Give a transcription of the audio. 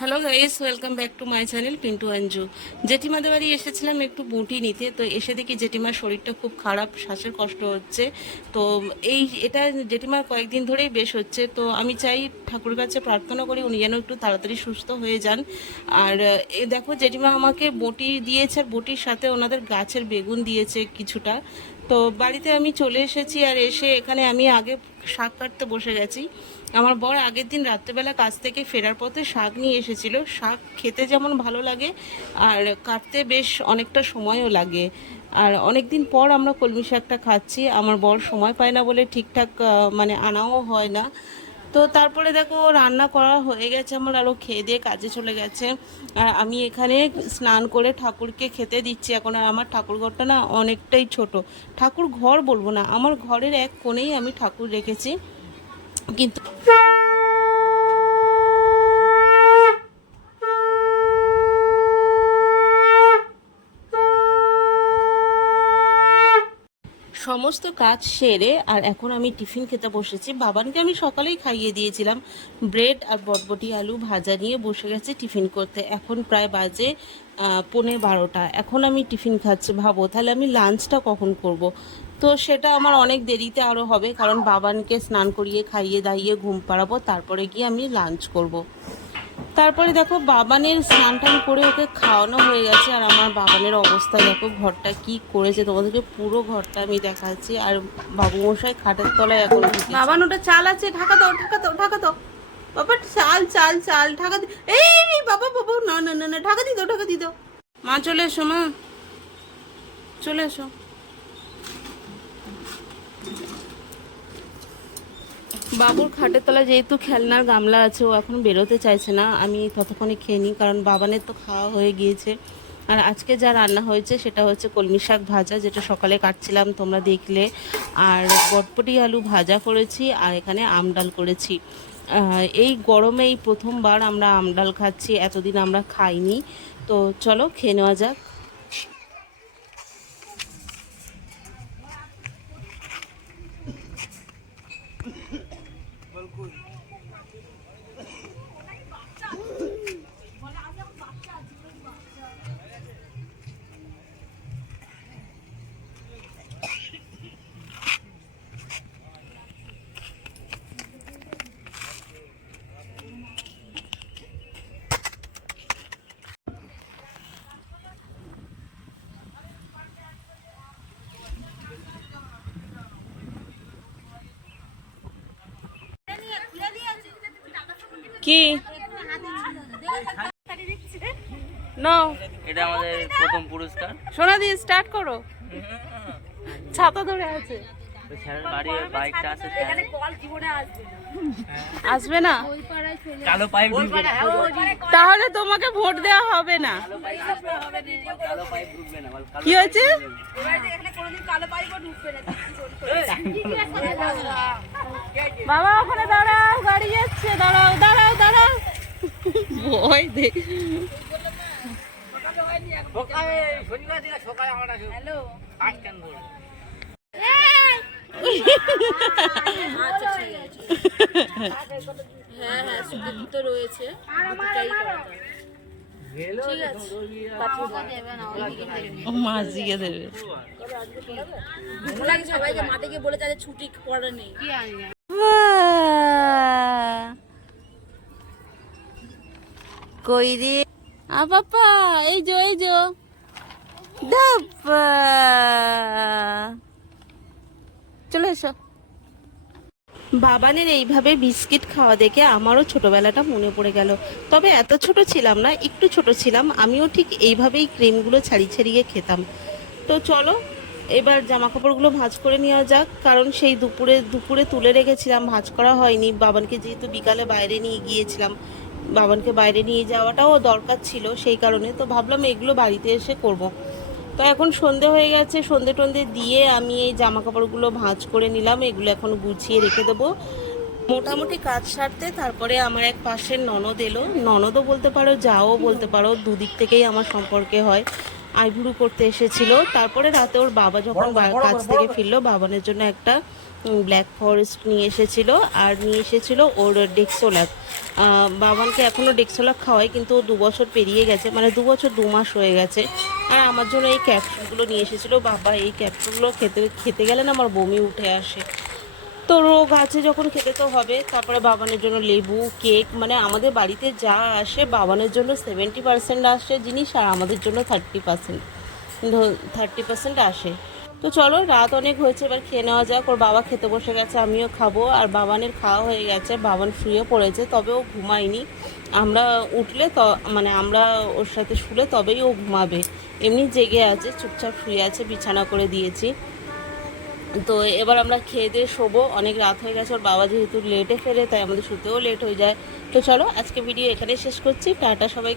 Hello guys, welcome back to my channel Pintu Anju. জেঠিমাদের বাড়ি এসেছিলাম একটু বুটি নিতে, তো এসে দেখি জেঠিমার শরীরটা খুব খারাপ, শ্বাসের কষ্ট হচ্ছে। তো এটা জেঠিমার কয়েকদিন ধরেই বেশ হচ্ছে। তো আমি চাই ঠাকুরের কাছে প্রার্থনা করি উনি যেন একটু তাড়াতাড়ি সুস্থ হয়ে যান। আর দেখো জেঠিমা আমাকে বটি দিয়েছে, আর বটির সাথে ওনাদের গাছের বেগুন দিয়েছে কিছুটা। তো বাড়িতে আমি চলে এসেছি, আর এসে এখানে আমি আগে শাক কাটতে বসে গেছি। আমার বর আগের দিন রাত্রেবেলা কাজ থেকে ফেরার পথে শাক নিয়ে এসেছিল। শাক খেতে যেমন ভালো লাগে, আর কাটতে বেশ অনেকটা সময়ও লাগে। আর অনেক দিন পর আমরা কলমি শাকটা খাচ্ছি। আমার বর সময় পায় না বলে ঠিকঠাক মানে আনাও হয় না। তো তারপরে দেখো রান্না করা হয়ে গেছে আমার, আরও খেয়ে দিয়ে কাজে চলে গেছে। আর আমি এখানে স্নান করে ঠাকুরকে খেতে দিচ্ছি এখন। আর আমার ঠাকুর ঘরটা না অনেকটাই ছোট। ঠাকুর ঘর বলবো না, আমার ঘরের এক কোণেই আমি ঠাকুর রেখেছি, কিন্তু সমস্ত কাজ সেরে আর এখন আমি টিফিন খেতে বসেছি। বাবানকে আমি সকালেই খাইয়ে দিয়েছিলাম, ব্রেড আর বটবটি আলু ভাজা নিয়ে বসে গেছে টিফিন করতে। এখন প্রায় বাজে 11:15। এখন আমি টিফিন খাচ্ছি। ভাবো তাহলে আমি লাঞ্চটা কখন করব। তো সেটা আমার অনেক দেরিতে আরও হবে, কারণ বাবানকে স্নান করিয়ে খাইয়ে দাইয়ে ঘুম পাড়াবো, তারপরে গিয়ে আমি লাঞ্চ করব। তারপরে দেখো বাবানের স্নান টান করে ওকে খাওয়ানো হয়ে গেছে। আর আমার বাবানের অবস্থা দেখো, ঘরটা কি করেছে তোমাদেরকে পুরো ঘরটা আমি দেখাচ্ছি। আর বাবু মশাই খাটের তলায় এখন বাবান ওটা চাল আছে, ঢাকা দাও ঢাকা দাও ঢাকা দাও বাবা, চাল চাল চাল ঢাকা দি। এই বাবা বাবা, না না না না, ঢাকা দি দাও ঢাকা দি দাও। মা চলে এসো, মা চলে এসো। বাবুর খাটের তলায় যেহেতু খেলনার গামলা আছে, ও এখন বেরোতে চাইছে না। আমি ততক্ষণে খেয়ে নিই, কারণ বাবানের তো খাওয়া হয়ে গিয়েছে। আর আজকে যা রান্না হয়েছে সেটা হচ্ছে কলমি শাক ভাজা, যেটা সকালে কাটছিলাম তোমরা দেখলে। আর বটবটি আলু ভাজা করেছি, আর এখানে আমডাল করেছি। এই গরমে এই প্রথমবার আমরা আমডাল খাচ্ছি, এতদিন আমরা খাইনি। তো চলো খেয়ে নেওয়া যাক। কি নাও, এটা আমাদের প্রথম পুরস্কার। সোনা দিয়ে স্টার্ট করো। ছাতা ধরে আছে, বাড়ি বাইকটা আছে, আসবে না কালো পাইপ ঢুকবে না, তাহলে তোমাকে ভোট দেওয়া হবে না। কালো পাইপ ঢুকবে না। কি হয়েছে? বাবা ওখানে দাঁড়াও, গাড়ি যাচ্ছে, দাঁড়াও দাঁড়াও দাঁড়াও। ভয় দেখ। শনিবার দিন সকালে আমরা হ্যালো ফার্স্ট টাইম বলি। হ্যাঁ হ্যাঁ, সুযোগ তো রয়েছে। মাছ দিয়ে দেবে। সবাইকে মাঠে গিয়ে বলে তাদের ছুটি পড়া নেই। কই রে বাবা, এই যো এই যো। চলে এসো। বাবানের এইভাবে বিস্কিট খাওয়া দেখে আমারও ছোটবেলাটা মনে পড়ে গেল। তবে এত ছোট ছিলাম না, একটু ছোট ছিলাম। আমিও ঠিক এইভাবেই ক্রিমগুলো ছাড়িয়ে ছাড়িয়ে খেতাম। তো চলো এবার জামা কাপড়গুলো ভাঁজ করে নেওয়া যাক, কারণ সেই দুপুরে তুলে রেখেছিলাম, ভাঁজ করা হয়নি। বাবানকে যেহেতু বিকালে বাইরে নিয়ে গিয়েছিলাম, বাবানকে বাইরে নিয়ে যাওয়াটাও দরকার ছিল, সেই কারণে তো ভাবলাম এগুলো বাড়িতে এসে করব। তো এখন সন্ধে হয়ে গেছে, সন্ধে টন্ধে দিয়ে আমি এই জামা কাপড়গুলো ভাঁজ করে নিলাম। এগুলো এখন গুছিয়ে রেখে দেবো মোটামুটি কাজ সারতে। তারপরে আমার এক পাশের ননদ এলো, ননদও বলতে পারো যাও বলতে পারো, দুদিক থেকেই আমার সম্পর্কে হয়। আইবুড়ো করতে এসেছিল। তারপরে রাতে ওর বাবা যখন কাজ থেকে ফিরলো, বাবানের জন্য একটা ব্ল্যাক ফরেস্ট নিয়ে এসেছিল, আর নিয়ে এসেছিল ওর ডেক্সোলাক। বাবানকে এখনও ডেক্সোলাক খাওয়াই, কিন্তু ও 2 বছর পেরিয়ে গেছে, মানে 2 বছর 2 মাস হয়ে গেছে। আর আমার জন্য এই ক্যাপসুলগুলো নিয়ে এসেছিল। বাবা, এই ক্যাপসুলগুলো খেতে খেতে গেলে না আমার বমি উঠে আসে। তো রোগ আছে যখন খেতে তো হবে। তারপরে বাবানের জন্য লেবু, কেক, মানে আমাদের বাড়িতে যা আসে বাবানের জন্য 70% আসে জিনিস, আর আমাদের জন্য 30% আসে। তো চলো, রাত অনেক হয়েছে, এবার খেয়ে নেওয়া যাক। ওর বাবা খেতে বসে গেছে, আমিও খাবো। আর বাবানের খাওয়া হয়ে গেছে, বাবান শুয়ে পড়েছে, তবে ও ঘুমায়নি। আমরা উঠলে মানে আমরা ওর সাথে শুলে তবেই ও ঘুমাবে। এমনি জেগে আছে, চুপচাপ শুয়ে আছে, বিছানা করে দিয়েছি। তো এবার আমরা খেয়ে দিয়ে শোবো, অনেক রাত হয়ে গেছে। ওর বাবা যেহেতু লেটে ফেরে, তাই আমাদের শুতেও লেট হয়ে যায়। তো চলো, আজকে ভিডিও এখানে শেষ করছি। টাটা সবাই।